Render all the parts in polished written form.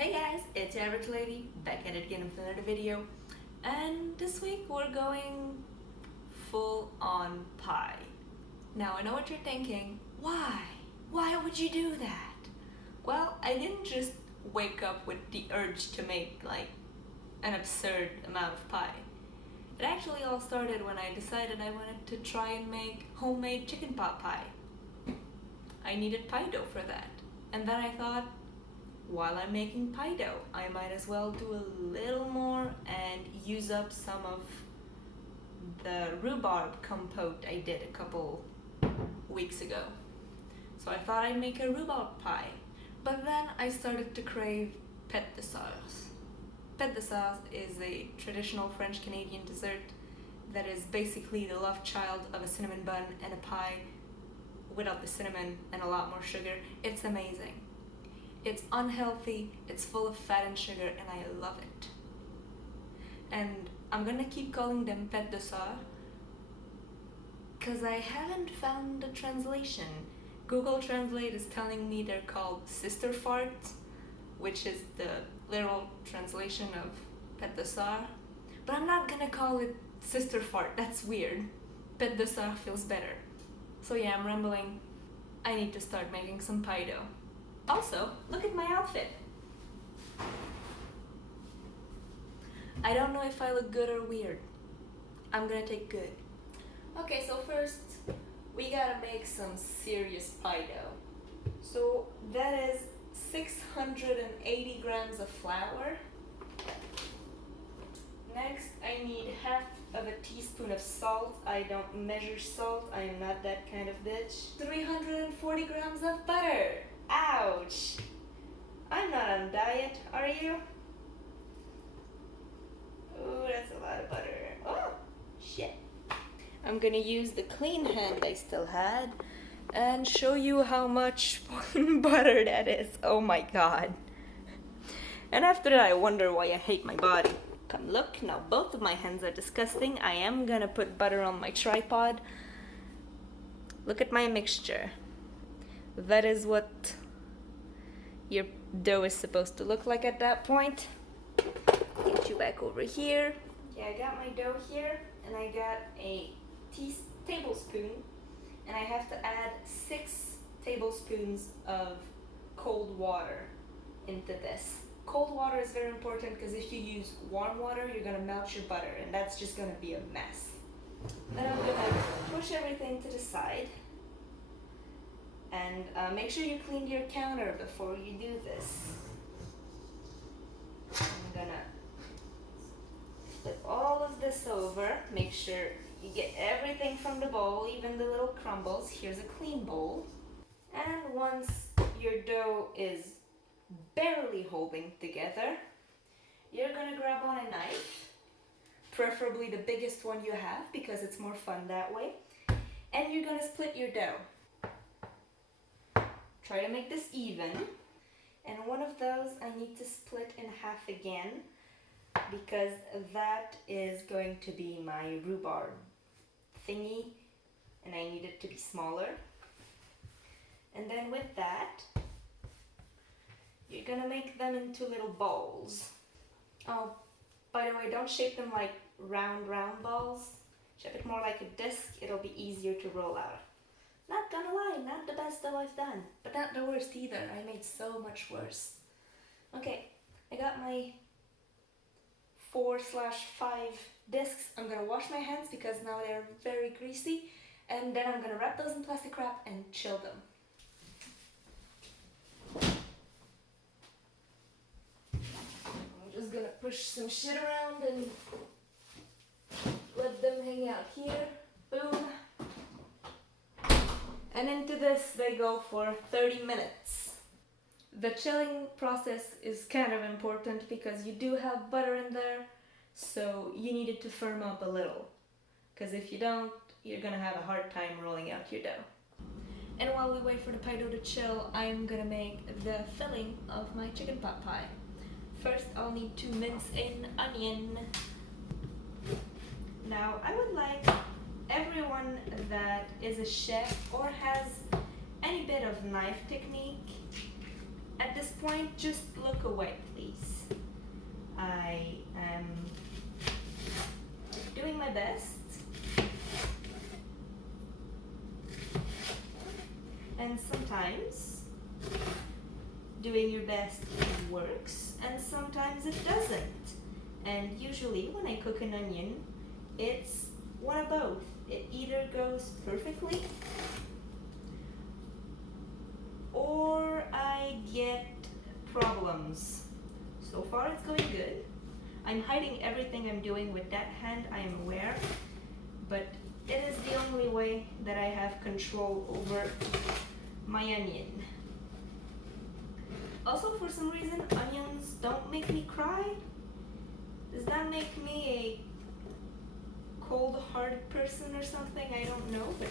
Hey guys, it's your average lady, back at it again with another video. And this week we're going full on pie. Now I know what you're thinking, why? Why would you do that? Well, I didn't just wake up with the urge to make like an absurd amount of pie. It actually all started when I decided I wanted to try and make homemade chicken pot pie. I needed pie dough for that. And then I thought, while I'm making pie dough, I might as well do a little more and use up some of the rhubarb compote I did a couple weeks ago. So I thought I'd make a rhubarb pie. But then I started to crave pâte de sauce. Pâte de sauce is a traditional French-Canadian dessert that is basically the love child of a cinnamon bun and a pie without the cinnamon and a lot more sugar. It's amazing. It's unhealthy, it's full of fat and sugar, and I love it. And I'm gonna keep calling them pâte de sauce because I haven't found a translation. Google Translate is telling me they're called sister farts, which is the literal translation of pâte de sauce. But I'm not gonna call it sister fart, that's weird. Pâte de sauce feels better. So yeah, I'm rambling. I need to start making some pie dough. Also, look at my outfit. I don't know if I look good or weird. I'm gonna take good. Okay, so first, we gotta make some serious pie dough. So that is 680 grams of flour. Next, I need half of a teaspoon of salt. I don't measure salt, I am not that kind of bitch. 340 grams of butter. Ouch! I'm not on diet, are you? Ooh, that's a lot of butter. Oh, shit. I'm gonna use the clean hand I still had and show you how much butter that is. Oh my god. And after that I wonder why I hate my body. Come look, now both of my hands are disgusting. I am gonna put butter on my tripod. Look at my mixture. That is what your dough is supposed to look like at that point. Get you back over here. Okay, I got my dough here, and I got a tablespoon, and I have to add 6 tablespoons of cold water into this. Cold water is very important because if you use warm water, you're gonna melt your butter, and that's just gonna be a mess. Then I'm gonna push everything to the side. And make sure you clean your counter before you do this. I'm gonna flip all of this over. Make sure you get everything from the bowl, even the little crumbles. Here's a clean bowl. And once your dough is barely holding together, you're gonna grab on a knife, preferably the biggest one you have because it's more fun that way. And you're gonna split your dough. Try to make this even, and one of those I need to split in half again because that is going to be my rhubarb thingy and I need it to be smaller. And then with that, you're gonna make them into little balls. Oh, by the way, don't shape them like round balls. Shape it more like a disc, it'll be easier to roll out. Not gonna lie, not the best dough I've done, but not the worst either. I made so much worse. Okay, I got my 4/5 discs. I'm gonna wash my hands because now they're very greasy, and then I'm gonna wrap those in plastic wrap and chill them. I'm just gonna push some shit around and let them hang out here. Boom. And into this they go for 30 minutes. The chilling process is kind of important because you do have butter in there, so you need it to firm up a little. Because if you don't, you're gonna have a hard time rolling out your dough. And while we wait for the pie dough to chill, I'm gonna make the filling of my chicken pot pie. First, I'll need to mince an onion. Now, I would like everyone that is a chef or has any bit of knife technique At this point, just look away, please. I am doing my best. And sometimes doing your best works, and sometimes it doesn't. And usually when I cook an onion, it's one of both. It either goes perfectly or I get problems. So far it's going good. I'm hiding everything I'm doing with that hand, I am aware, but it is the only way that I have control over my onion. Also, for some reason, onions don't make me cry. Does that make me a cold-hearted person or something? I don't know, but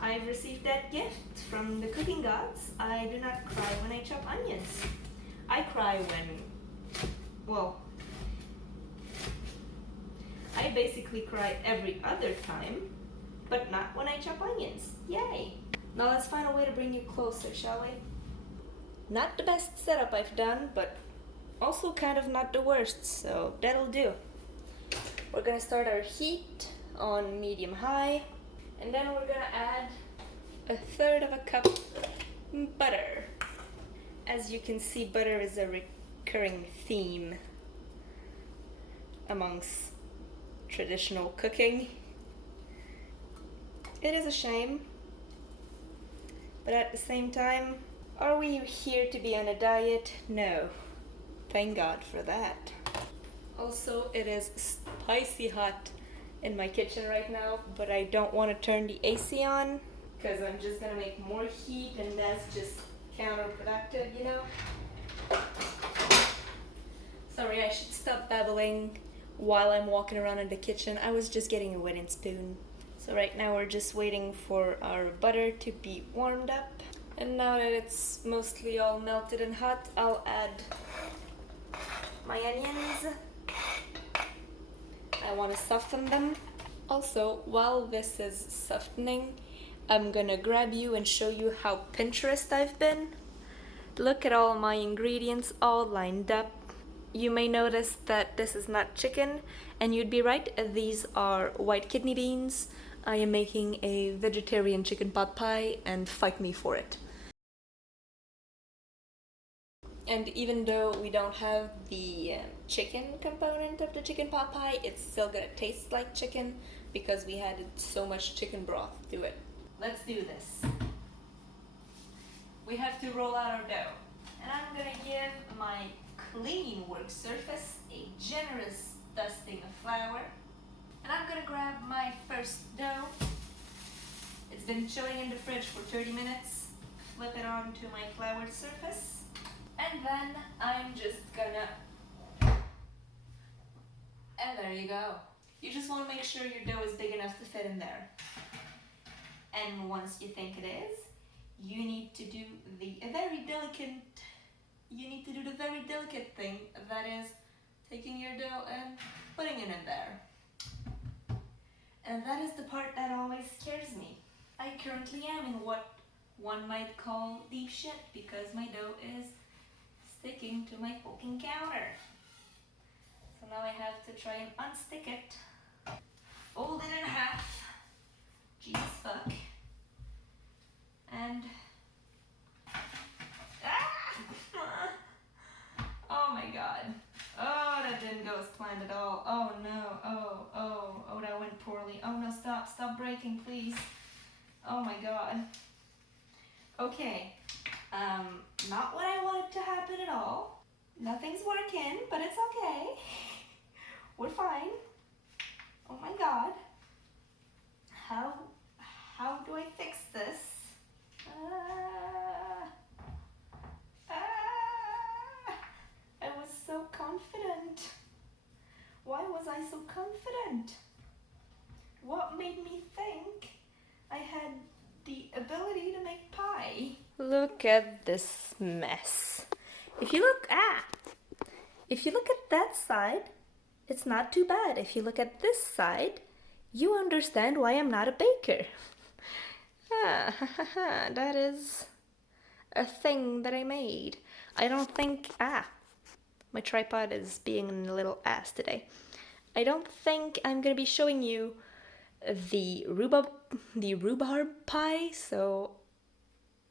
I've received that gift from the cooking gods. I do not cry when I chop onions. I cry when, well, I basically cry every other time, but not when I chop onions. Yay! Now let's find a way to bring you closer, shall we? Not the best setup I've done, but also kind of not the worst, so that'll do. We're gonna start our heat on medium-high, and then we're gonna add 1/3 of a cup butter. As you can see, butter is a recurring theme amongst traditional cooking. It is a shame, but at the same time, are we here to be on a diet? No. Thank God for that. Also, it is spicy hot in my kitchen right now, but I don't want to turn the AC on because I'm just gonna make more heat, and that's just counterproductive, you know? Sorry, I should stop babbling while I'm walking around in the kitchen. I was just getting a wooden spoon. So right now we're just waiting for our butter to be warmed up. And now that it's mostly all melted and hot, I'll add my onions. I want to soften them. Also, while this is softening, I'm gonna grab you and show you how Pinterest I've been. Look at all my ingredients all lined up. You may notice that this is not chicken, and you'd be right, these are white kidney beans. I am making a vegetarian chicken pot pie, and fight me for it. And even though we don't have the chicken component of the chicken pot pie, it's still gonna taste like chicken because we added so much chicken broth to it. Let's do this. We have to roll out our dough. And I'm gonna give my clean work surface a generous dusting of flour. And I'm gonna grab my first dough. It's been chilling in the fridge for 30 minutes. Flip it onto my floured surface. And then I'm just gonna, and there you go. You just want to make sure your dough is big enough to fit in there. And once you think it is, you need to do the very delicate thing, that is taking your dough and putting it in there. And that is the part that always scares me. I currently am in what one might call deep shit because my dough is sticking to my cooking counter. So now I have to try and unstick it, fold it in half, Jesus fuck, and oh my god. Oh, that didn't go as planned at all. Oh no, oh, that went poorly. Oh no, stop breaking, please. Oh my god. Okay, not what I wanted to happen at all. Nothing's working, but it's okay. We're fine. Oh my god. How do I fix this? I was so confident. Why was I so confident? What made me think I had the ability to make pie? Look at this mess. If you look at that side, it's not too bad. If you look at this side, you understand why I'm not a baker. That is a thing that I made. I don't think, my tripod is being a little ass today. I don't think I'm gonna be showing you the rhubarb pie, so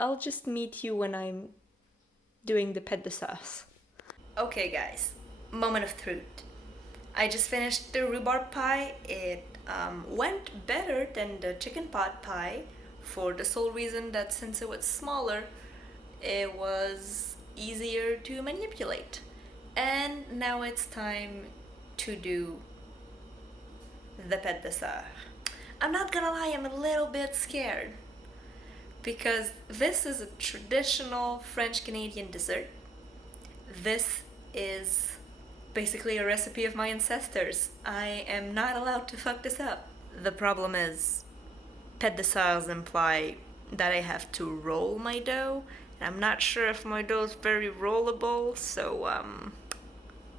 I'll just meet you when I'm doing the pet de sauce. Okay guys, moment of truth. I just finished the rhubarb pie. It went better than the chicken pot pie for the sole reason that since it was smaller, it was easier to manipulate. And now it's time to do the pet de sauce. I'm not gonna lie, I'm a little bit scared because this is a traditional French Canadian dessert. This is basically a recipe of my ancestors. I am not allowed to fuck this up. The problem is, pet de sauce imply that I have to roll my dough, and I'm not sure if my dough is very rollable, so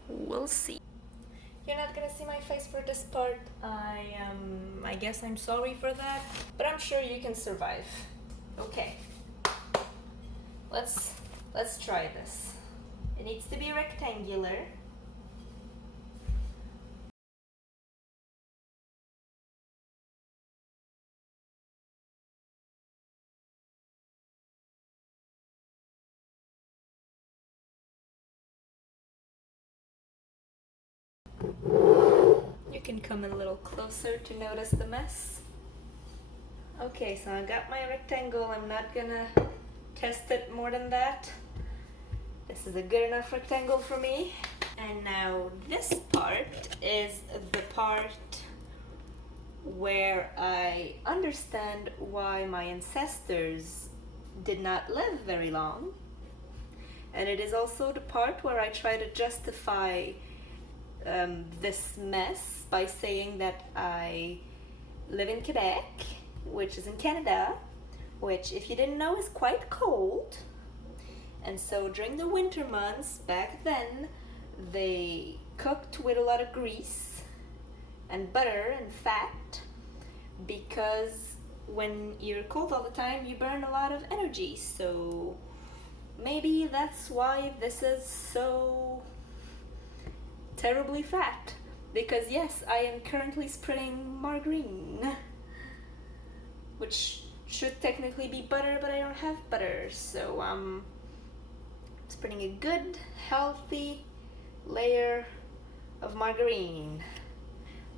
we'll see. You're not gonna see my face for this part. I guess I'm sorry for that, but I'm sure you can survive. Okay. Let's try this. It needs to be rectangular. You can come a little closer to notice the mess. Okay, so I got my rectangle. I'm not gonna test it more than that. This is a good enough rectangle for me. And now this part is the part where I understand why my ancestors did not live very long. And it is also the part where I try to justify this mess by saying that I live in Quebec, which is in Canada, which, if you didn't know, is quite cold. And so during the winter months back then, they cooked with a lot of grease and butter and fat, because when you're cold all the time, you burn a lot of energy. So maybe that's why this is so terribly fat. Because yes, I am currently spreading margarine, which should technically be butter, but I don't have butter. So spreading a good, healthy layer of margarine.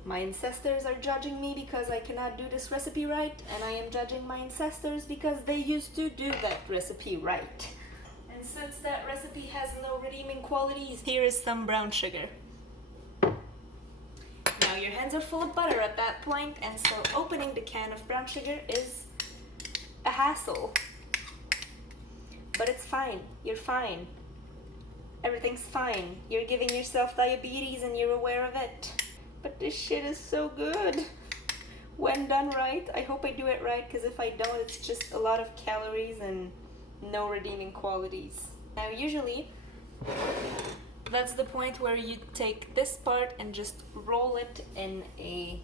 My ancestors are judging me because I cannot do this recipe right, and I am judging my ancestors because they used to do that recipe right. And since that recipe has no redeeming qualities, here is some brown sugar. Now your hands are full of butter at that point, and so opening the can of brown sugar is a hassle. But it's fine. You're fine. Everything's fine. You're giving yourself diabetes and you're aware of it. But this shit is so good. When done right, I hope I do it right, because if I don't, it's just a lot of calories and no redeeming qualities. Now usually, that's the point where you take this part and just roll it in a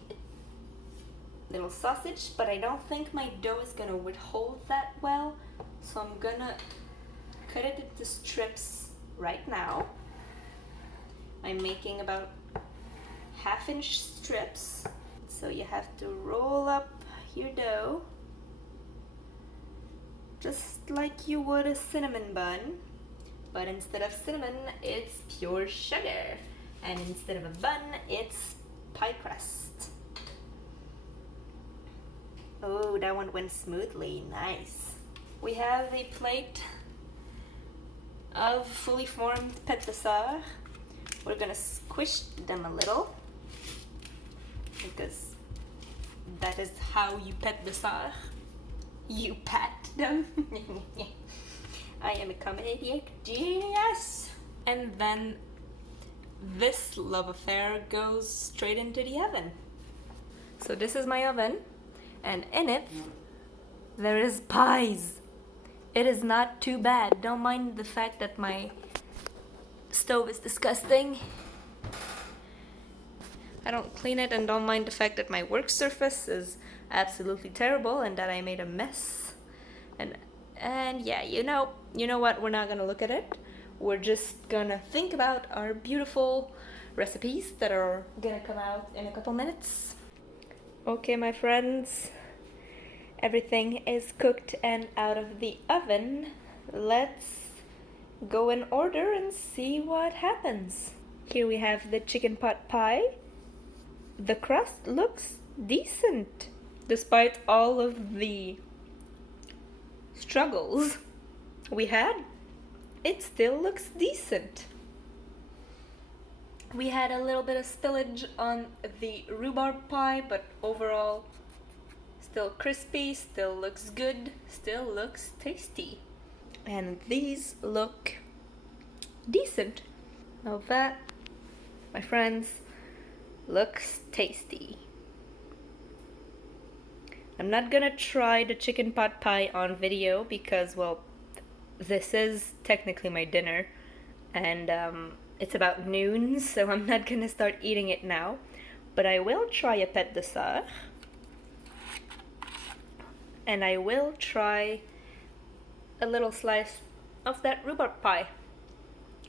little sausage, but I don't think my dough is gonna withhold that well, so I'm gonna cut it into strips right now. I'm making about 1/2-inch strips. So you have to roll up your dough just like you would a cinnamon bun, but instead of cinnamon, it's pure sugar, and instead of a bun, it's pie crust. Oh, that one went smoothly. Nice. We have a plate of fully formed pet de sauce. We're gonna squish them a little, because that is how you pet de sauce. You pat them. I am a comedic genius. And then this love affair goes straight into the oven. So this is my oven, and in it there is pies. It is not too bad. Don't mind the fact that my stove is disgusting. I don't clean it, and don't mind the fact that my work surface is absolutely terrible and that I made a mess. And And yeah, you know what? We're not gonna look at it. We're just gonna think about our beautiful recipes that are gonna come out in a couple minutes. Okay, my friends, everything is cooked and out of the oven. Let's go in order and see what happens. Here we have the chicken pot pie. The crust looks decent despite all of the struggles we had. It still looks decent. We had a little bit of spillage on the rhubarb pie, but overall still crispy, still looks good, still looks tasty. And these look decent. Now that, my friends, looks tasty. I'm not gonna try the chicken pot pie on video because, well, this is technically my dinner and it's about noon, so I'm not gonna start eating it now. But I will try a pet dessert and I will try a little slice of that rhubarb pie.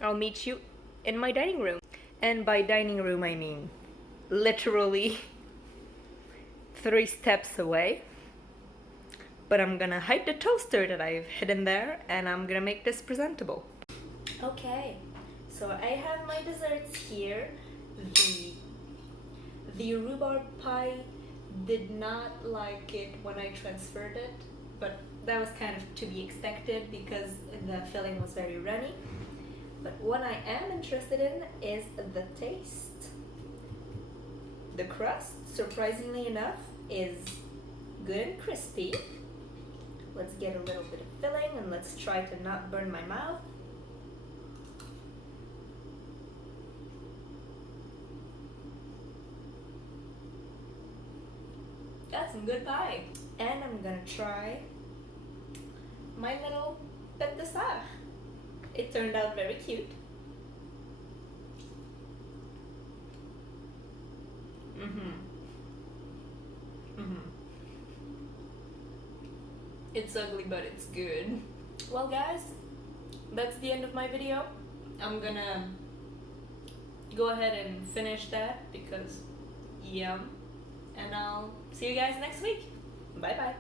I'll meet you in my dining room. And by dining room I mean literally 3 steps away. But I'm gonna hide the toaster that I've hidden there and I'm gonna make this presentable. Okay, so I have my desserts here. The rhubarb pie did not like it when I transferred it, but that was kind of to be expected because the filling was very runny. But what I am interested in is the taste. The crust, surprisingly enough, is good and crispy. Let's get a little bit of filling and let's try to not burn my mouth. Got some good pie. And I'm gonna try my little pet dessert. It turned out very cute. It's ugly, but it's good. Well, guys, that's the end of my video. I'm gonna go ahead and finish that because yum. And I'll see you guys next week. Bye bye.